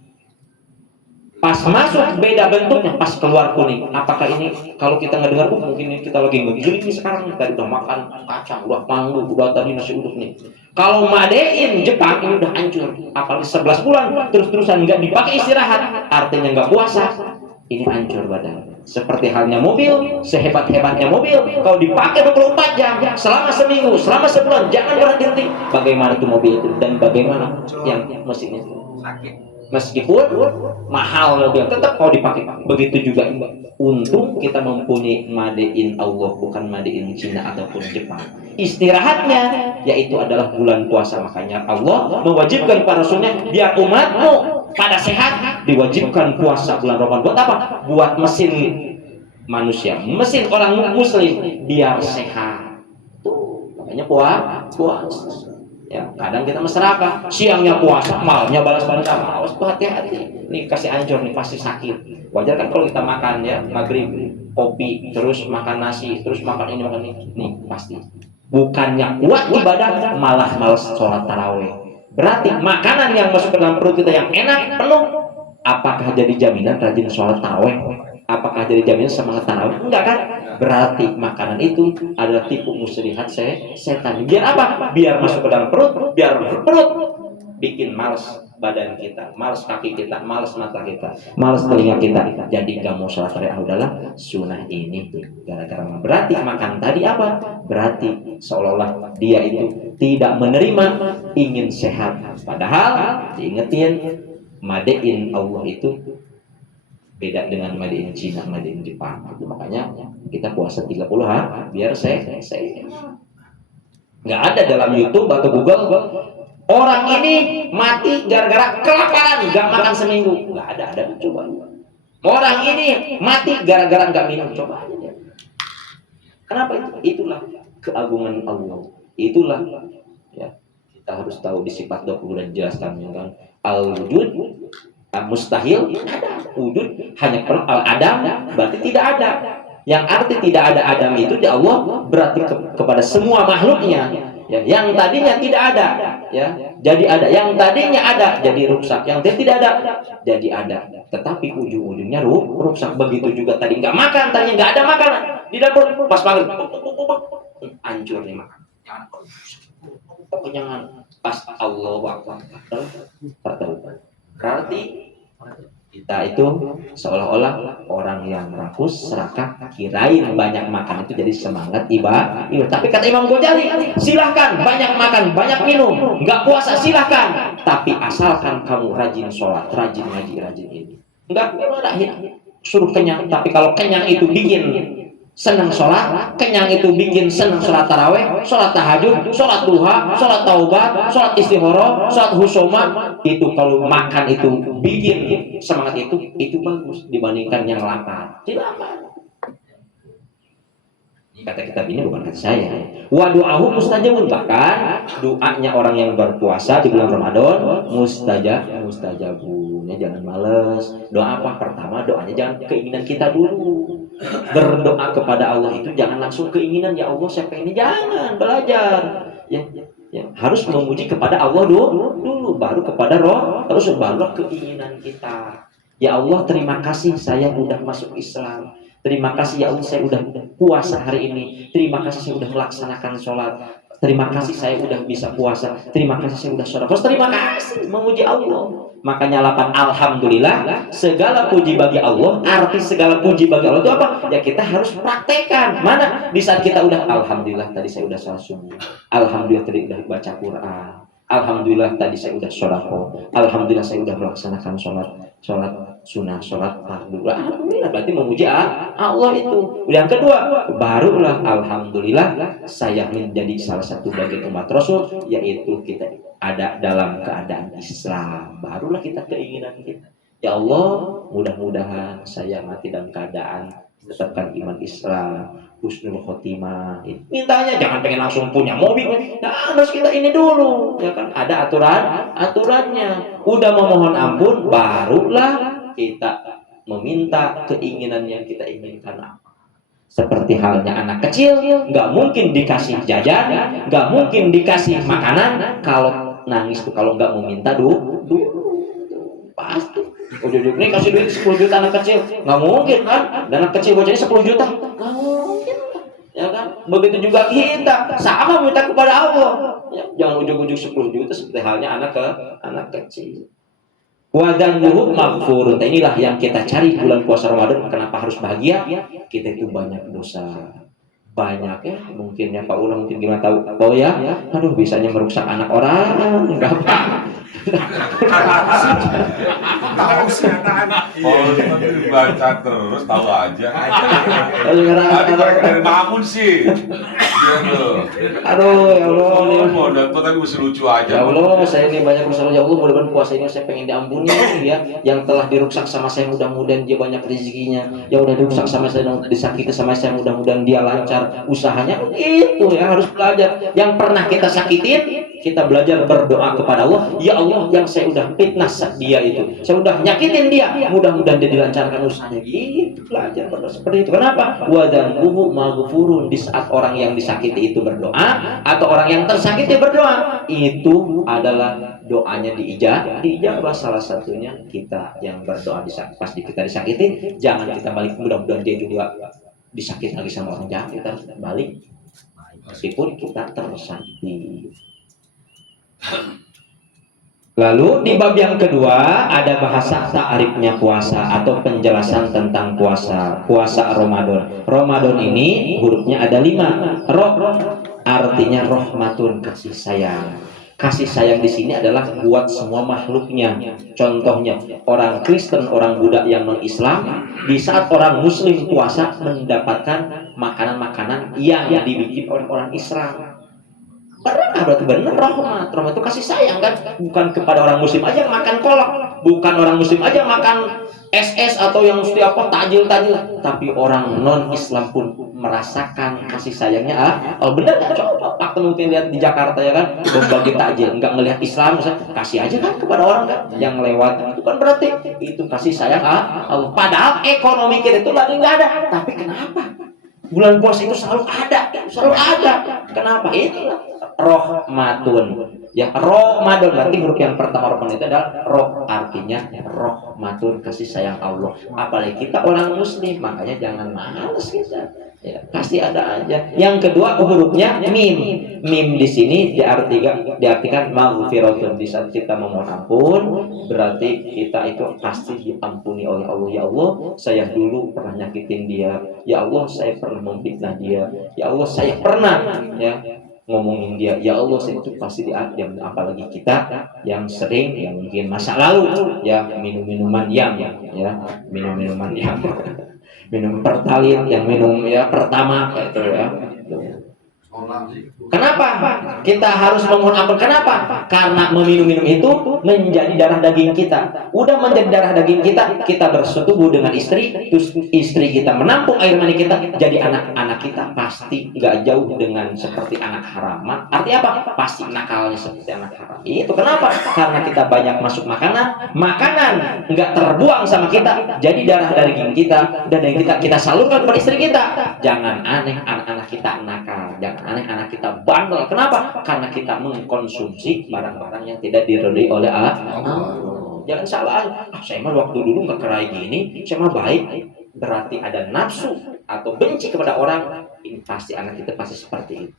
Pas masuk beda bentuknya, pas keluar kuning. Apakah ini kalau kita nggak dengar, mungkin ini kita lagi ngegiling nih sekarang, tadi udah makan kacang, udah mangga, udah tadi nasi uduk nih. Kalau madein Jepang ini udah hancur, apalagi 11 bulan terus-terusan nggak dipakai istirahat, artinya nggak puasa, ini hancur badan. Seperti halnya mobil, sehebat-hebatnya mobil, kalau dipakai 24 jam, selama seminggu, selama sebulan, jangan berhenti. Bagaimana tuh mobil itu dan bagaimana yang mesin itu? Meskipun mahal mobil, tetap kalau dipakai. Begitu juga untung kita mempunyai madain Allah, bukan madain Cina ataupun Jepang. Istirahatnya yaitu adalah bulan puasa. Makanya Allah mewajibkan para rasulnya, biar umatmu pada sehat, diwajibkan puasa bulan Ramadan. Buat apa? Buat mesin manusia, mesin orang muslim biar sehat. Tuh, makanya puasa. Ya, kadang kita masyarakat siangnya puasa, malamnya balas dendam. Awas tuh, hati-hati. Nih kasih anjur nih, pasti sakit. Wajar kan kalau kita makan ya maghrib kopi, terus makan nasi, terus makan ini makan ini. Nih pasti. Bukannya kuat ibadah, malah malas sholat taraweh. Berarti makanan yang masuk ke dalam perut kita yang enak, penuh, apakah jadi jaminan rajin sholat taraweh? Apakah jadi jaminan semangat taraweh? Enggak kan? Berarti makanan itu adalah tipu muslihat setan. Biar apa? Biar masuk ke dalam perut, biar perut bikin malas badan kita, malas kaki kita, malas mata kita, malas telinga kita. Jadi nggak mau sholat tarawih, adalah sunnah ini gara-gara. Berarti makan tadi apa? Berarti seolah-olah dia itu tidak menerima, ingin sehat. Padahal diingetin madain Allah itu beda dengan madain Cina, madain Jepang. Itu makanya kita puasa 30 hari biar saya nggak ada dalam YouTube atau Google orang ini mati gara-gara kelaparan nggak makan seminggu. Nggak ada coba. Orang ini mati gara-gara nggak minum, coba aja. Kenapa itu? Itulah keagungan Allah. Itulah ya kita harus tahu di sifat 20 dan jelaskan kan al-wujud mustahil ada, wujud hanya perlu al-adam berarti tidak ada. Yang arti tidak ada Adam itu di Allah berarti kepada semua makhluknya ya, yang tadinya tidak ada ya jadi ada, yang tadinya ada jadi rusak, yang tidak ada jadi ada, tetapi ujung-ujungnya rusak. Begitu juga tadi nggak makan, tadinya nggak ada makanan di dapur, pas maghrib hancur nih makan, kenyangan pas Allah Akbar berarti kita itu seolah-olah orang yang rakus, serakah, kirain banyak makan itu jadi semangat ibadah. Tapi kata Imam Ghazali, silahkan banyak makan, banyak minum, nggak puasa silahkan, tapi asalkan kamu rajin sholat, rajin ngaji, rajin ini. Nggak suruh kenyang, tapi kalau kenyang itu bikin senang sholat, kenyang itu bikin senang sholat taraweh, sholat tahajud, sholat duha, sholat taubat, sholat istikharah, sholat husoma. Itu kalau makan itu bikin semangat itu bagus dibandingkan yang lapar. Silakan. Kata kitab ini bukan kata saya. Wa du'ahu mustajabun, bahkan doanya orang yang berpuasa di bulan Ramadan mustajabun. Jangan males. Doa apa? Pertama doanya jangan keinginan kita dulu. Berdoa kepada Allah itu jangan langsung keinginan, ya Allah saya pengen, jangan, belajar ya, harus memuji kepada Allah dulu baru kepada roh, terus baru keinginan kita. Ya Allah terima kasih saya udah masuk Islam, terima kasih ya Allah saya udah puasa hari ini, terima kasih saya udah melaksanakan sholat, terima kasih saya udah bisa puasa, terima kasih saya udah sholat, terima kasih, memuji Allah. Makanya lapan alhamdulillah, segala puji bagi Allah. Arti segala puji bagi Allah itu apa? Ya kita harus praktekkan. Mana? Di saat kita udah alhamdulillah tadi saya udah salat subuh, alhamdulillah tadi udah baca Quran, alhamdulillah tadi saya udah sholawat, alhamdulillah saya udah melaksanakan sholat sunnah, sholat fardu. Alhamdulillah berarti memuji Allah itu. Yang kedua, barulah alhamdulillah saya menjadi salah satu bagian umat Rasul, yaitu kita ada dalam keadaan Islam. Barulah kita keinginan kita, ya Allah mudah-mudahan saya mati dalam keadaan tetapkan iman Islam, husnul khotimah. Mintanya jangan pengen langsung punya mobil. Nah, harus kita ini dulu, ya kan? Ada aturannya. Udah memohon ampun, barulah kita meminta keinginan yang kita inginkan apa. Seperti halnya anak kecil, nggak mungkin dikasih jajan, nggak mungkin dikasih makanan kalau nangis tuh, kalau nggak meminta dulu pasti. Udah nih kasih duit 10 juta anak kecil, nggak mungkin kan? Dan anak kecil bocahnya 10 juta, nggak mungkin, ya kan? Begitu juga kita, sama minta kepada Allah. Ya, jangan ujung-ujung 10 juta seperti halnya anak kecil. Wadanguhu maghfurun. Inilah yang kita cari bulan puasa Ramadan. Kenapa harus bahagia? Kita itu banyak dosa, banyak ya. Mungkin ya Pak Ulang mungkin gimana tahu? Oh ya, aduh bisanya merusak anak orang. Enggak apa. Tahu kenyataan. Oh, baca terus tahu aja. Tadi dari Mamun sih. Aduh ya Allah. Oh, mau dapat tapi mesti lucu aja. Ya Allah, saya ini banyak urusan. Ya Allah, mudah-mudahan puasa ini saya pengen diampuni ya. Yang telah diruksak sama saya mudah-mudahan dia banyak rezekinya. Yang udah diruksak sama saya, disakiti sama saya mudah-mudahan dia lancar usahanya. Itu ya harus belajar. Yang pernah kita sakitin, kita belajar berdoa kepada Allah. Ya Allah, yang saya udah fitnah dia itu, saya udah nyakitin dia, mudah-mudahan dia dilancarkan usahanya. Gitu belajar berdoa seperti itu. Kenapa? Wadanguhu maghfurun. Di saat orang yang disakiti itu berdoa atau orang yang tersakiti berdoa, itu adalah doanya diijabah. Salah satunya kita yang berdoa pas kita disakiti, jangan kita balik, mudah-mudahan dia juga disakiti lagi sama orang jahat, kita harus balik meskipun kita tersakiti. Lalu di bab yang kedua ada bahasa ta'rifnya puasa atau penjelasan tentang puasa Ramadan. Ramadan ini hurufnya ada 5. Roh artinya rahmatun, kasih sayang. Kasih sayang di sini adalah buat semua makhluknya. Contohnya orang Kristen, orang Buddha yang non Islam, di saat orang Muslim puasa mendapatkan makanan-makanan yang dibikin oleh orang Islam. Berarti benar rahmat. Rahmat itu kasih sayang kan, bukan kepada orang Muslim aja makan kolak. bukan orang muslim aja makan SS atau yang setiap apa tajil, tapi orang non Islam pun merasakan kasih sayangnya. Benar kan? Coba Pak mungkin lihat di Jakarta ya kan, berbagi takjil, nggak ngelihat Islam, misalnya, kasih aja kan kepada orang kan yang lewat, itu kan berarti itu kasih sayang Allah. Padahal ekonomi kita itu lagi nggak ada, tapi kenapa bulan puasa itu selalu ada? Kenapa? Itulah rohmatun. Ya, Ramadan berarti huruf yang pertama Ramadan itu adalah roh, artinya rahmatun, kasih sayang Allah. Apalagi kita orang muslim, makanya jangan malas kita. Ya, pasti ada aja. Yang kedua hurufnya mim. Mim di sini diartikan maghfiratun. Di saat kita memohon ampun, berarti kita itu pasti diampuni oleh Allah. Ya Allah, saya dulu pernah nyakitin dia. Ya Allah, saya pernah memfitnah dia. Ya Allah, saya pernah ngomongin dia. Ya Allah, saya itu pasti diadam. Apalagi kita yang sering yang mungkin masa lalu ya minum-minuman yang minum-minuman yang minum pertalite, yang minum pertama itu ya. Kenapa kita harus memohon ampun? Kenapa? Karena meminum-minum itu menjadi darah daging kita. Udah menjadi darah daging kita, kita bersetubuh dengan istri, terus istri kita menampung air mani kita, jadi anak-anak kita pasti nggak jauh dengan seperti anak haram. Artinya apa? Pasti nakalnya seperti anak haram. Itu kenapa? Karena kita banyak masuk makanan nggak terbuang sama kita, jadi darah daging kita dan yang kita salurkan kepada istri kita. Jangan aneh anak-anak kita nakal, jangan aneh anak kita bandel. Kenapa? Karena kita mengkonsumsi barang-barang yang tidak diridhoi oleh Allah. Jangan salah. Saya mah waktu dulu nggak kerai gini, saya mah baik. Berarti ada nafsu atau benci kepada orang. Ini pasti anak kita pasti seperti itu.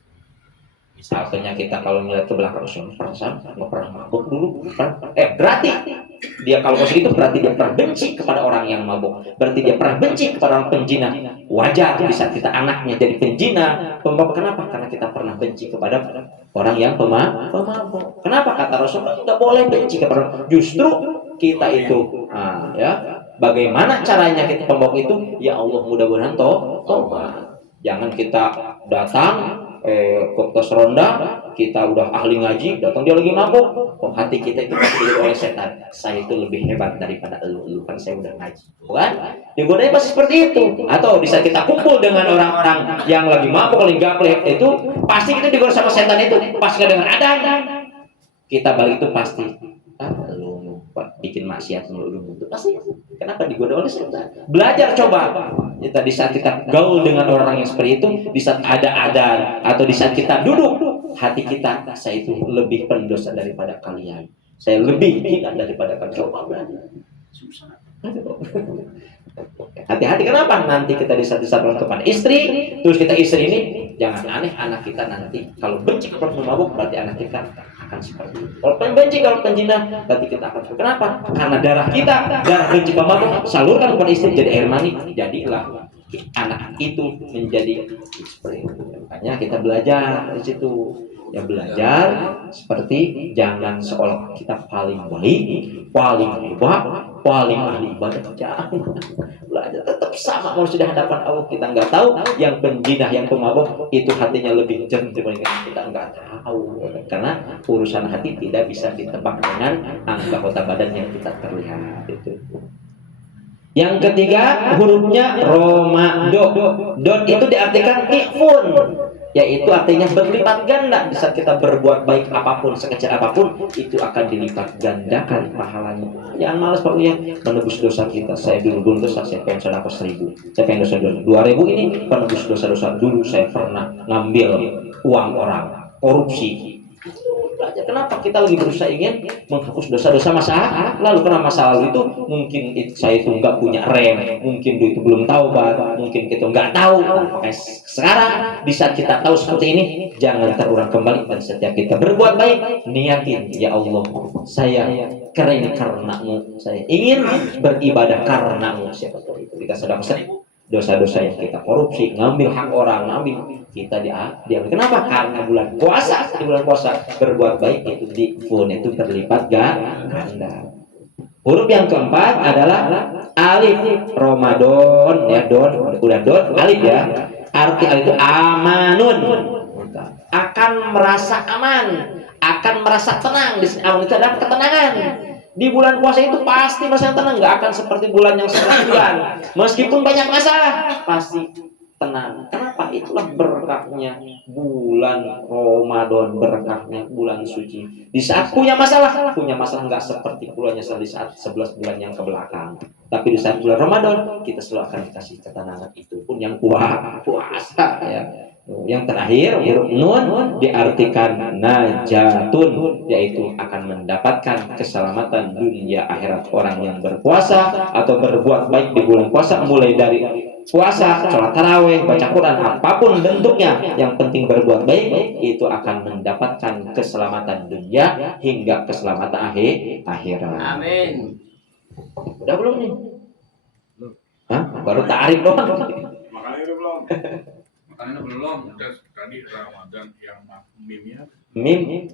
Misalnya kita kalau melihat ke belakang, perasaan nggak pernah mabuk dulu, berarti dia kalau begitu berarti dia pernah benci kepada orang yang mabuk, berarti dia pernah benci kepada orang penjina. Wajar bisa kita anaknya jadi penjina, pemabuk. Kenapa? Karena kita pernah benci kepada orang yang pemabuk. Kenapa? Kata Rasulullah nggak boleh benci kepada orang. Justru kita itu, bagaimana caranya kita pemabuk itu? Ya Allah, mudah-mudahan tobat. Jangan kita datang ke tos ronda, kita udah ahli ngaji, datang dia lagi mabuk, hati kita itu dilihat oleh setan. Saya itu lebih hebat daripada elu kan saya udah ngaji, bukan? Digodanya pasti seperti itu. Atau bisa kita kumpul dengan orang-orang yang lagi mabuk, lagi gaplek, itu pasti kita digoda sama setan itu. Pas nggak dengar ada, kita balik itu pasti lu bikin maksiat lu itu pasti. Kenapa digoda oleh setan? Belajar coba. Kita di saat kita gaul dengan orang yang seperti itu, di saat ada adan atau di saat kita duduk, hati kita, saya itu lebih pendosa daripada kalian. Saya lebih hina daripada kalian. Coba belajar. Susah. Hati-hati, kenapa? Nanti kita disatukan kepada istri, terus kita istri ini jangan aneh anak kita nanti kalau benci kepada pemabuk berarti anak kita akan seperti itu. Kalau benci kalau penjina berarti kita akan seperti itu. Kenapa? Karena darah kita, darah benci pemabuk salurkan kepada istri jadi air mani, jadilah anak itu menjadi seperti itu. Makanya kita belajar di situ. Ya belajar seperti jangan seolah kita paling baik, paling hebat, paling ahli ibadah. Jangan belajar tetap sama kalau sudah hadapan Allah. Kita nggak tahu yang penjinah, yang pemabuk itu hatinya lebih jernih dibandingkan kita nggak tahu. Karena urusan hati tidak bisa ditebak dengan anggota badan yang kita terlihat itu. Yang ketiga hurufnya Romado. Dot itu diartikan ikfun, yaitu artinya berlipat ganda. Di saat kita berbuat baik apapun, sekecil apapun, itu akan dilipat gandakan pahalanya. Jangan malas pokoknya menebus dosa kita. Saya dulu dosa, saya pengen sedekah 1.000, saya pengen dosa 2.000 ini penebus dosa-dosa. Dulu saya pernah ngambil uang orang, korupsi. Kenapa kita lagi berusaha ingin menghapus dosa-dosa masa lalu? Karena masa lalu itu mungkin saya itu nggak punya rem, mungkin itu belum taubat, mungkin kita nggak tahu. Makanya sekarang di saat kita tahu seperti ini, jangan terulang kembali. Dan setiap kita berbuat baik, niatin, ya Allah, saya keren karenamu, saya ingin beribadah karenamu. Siapa tahu itu kita sedang sering dosa-dosa yang kita korupsi, ngambil hak orang, ngambil kita diambil. Kenapa? Karena bulan puasa. Di bulan puasa berbuat baik itu itu berlipat ganda. Huruf yang keempat adalah alif. Ramadan ya, udah alif ya. Arti alif itu amanun, akan merasa aman, akan merasa tenang. Di sini aman itu adalah ketenangan. Di bulan puasa itu pasti masa tenang, nggak akan seperti bulan yang 11 bulan. Meskipun banyak masalah, pasti tenang. Kenapa? Itulah berkahnya bulan Ramadan, berkahnya bulan suci. Di saat punya masalah nggak seperti bulannya di saat 11 bulan yang kebelakang. Tapi di saat bulan Ramadan kita selalu akan dikasih ketenangan, itu pun yang puasa ya. Yang terakhir huruf nun diartikan najatun, yaitu akan mendapatkan keselamatan dunia akhirat. Orang yang berpuasa atau berbuat baik di bulan puasa, mulai dari puasa, sholat tarawih, baca Quran, apapun bentuknya, yang penting berbuat baik, itu akan mendapatkan keselamatan dunia hingga keselamatan akhirat. Amin. Udah belum nih? Hah? Baru ta'arif doang. Makanya itu belum. Makanya belum. Udah tadi Ramadan yang mimnya. Mim.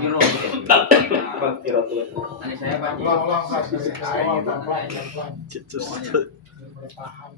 Biro. Tadi saya Pak. Ulang kasih awal pelan-pelan. Pokoknya. Bertahan.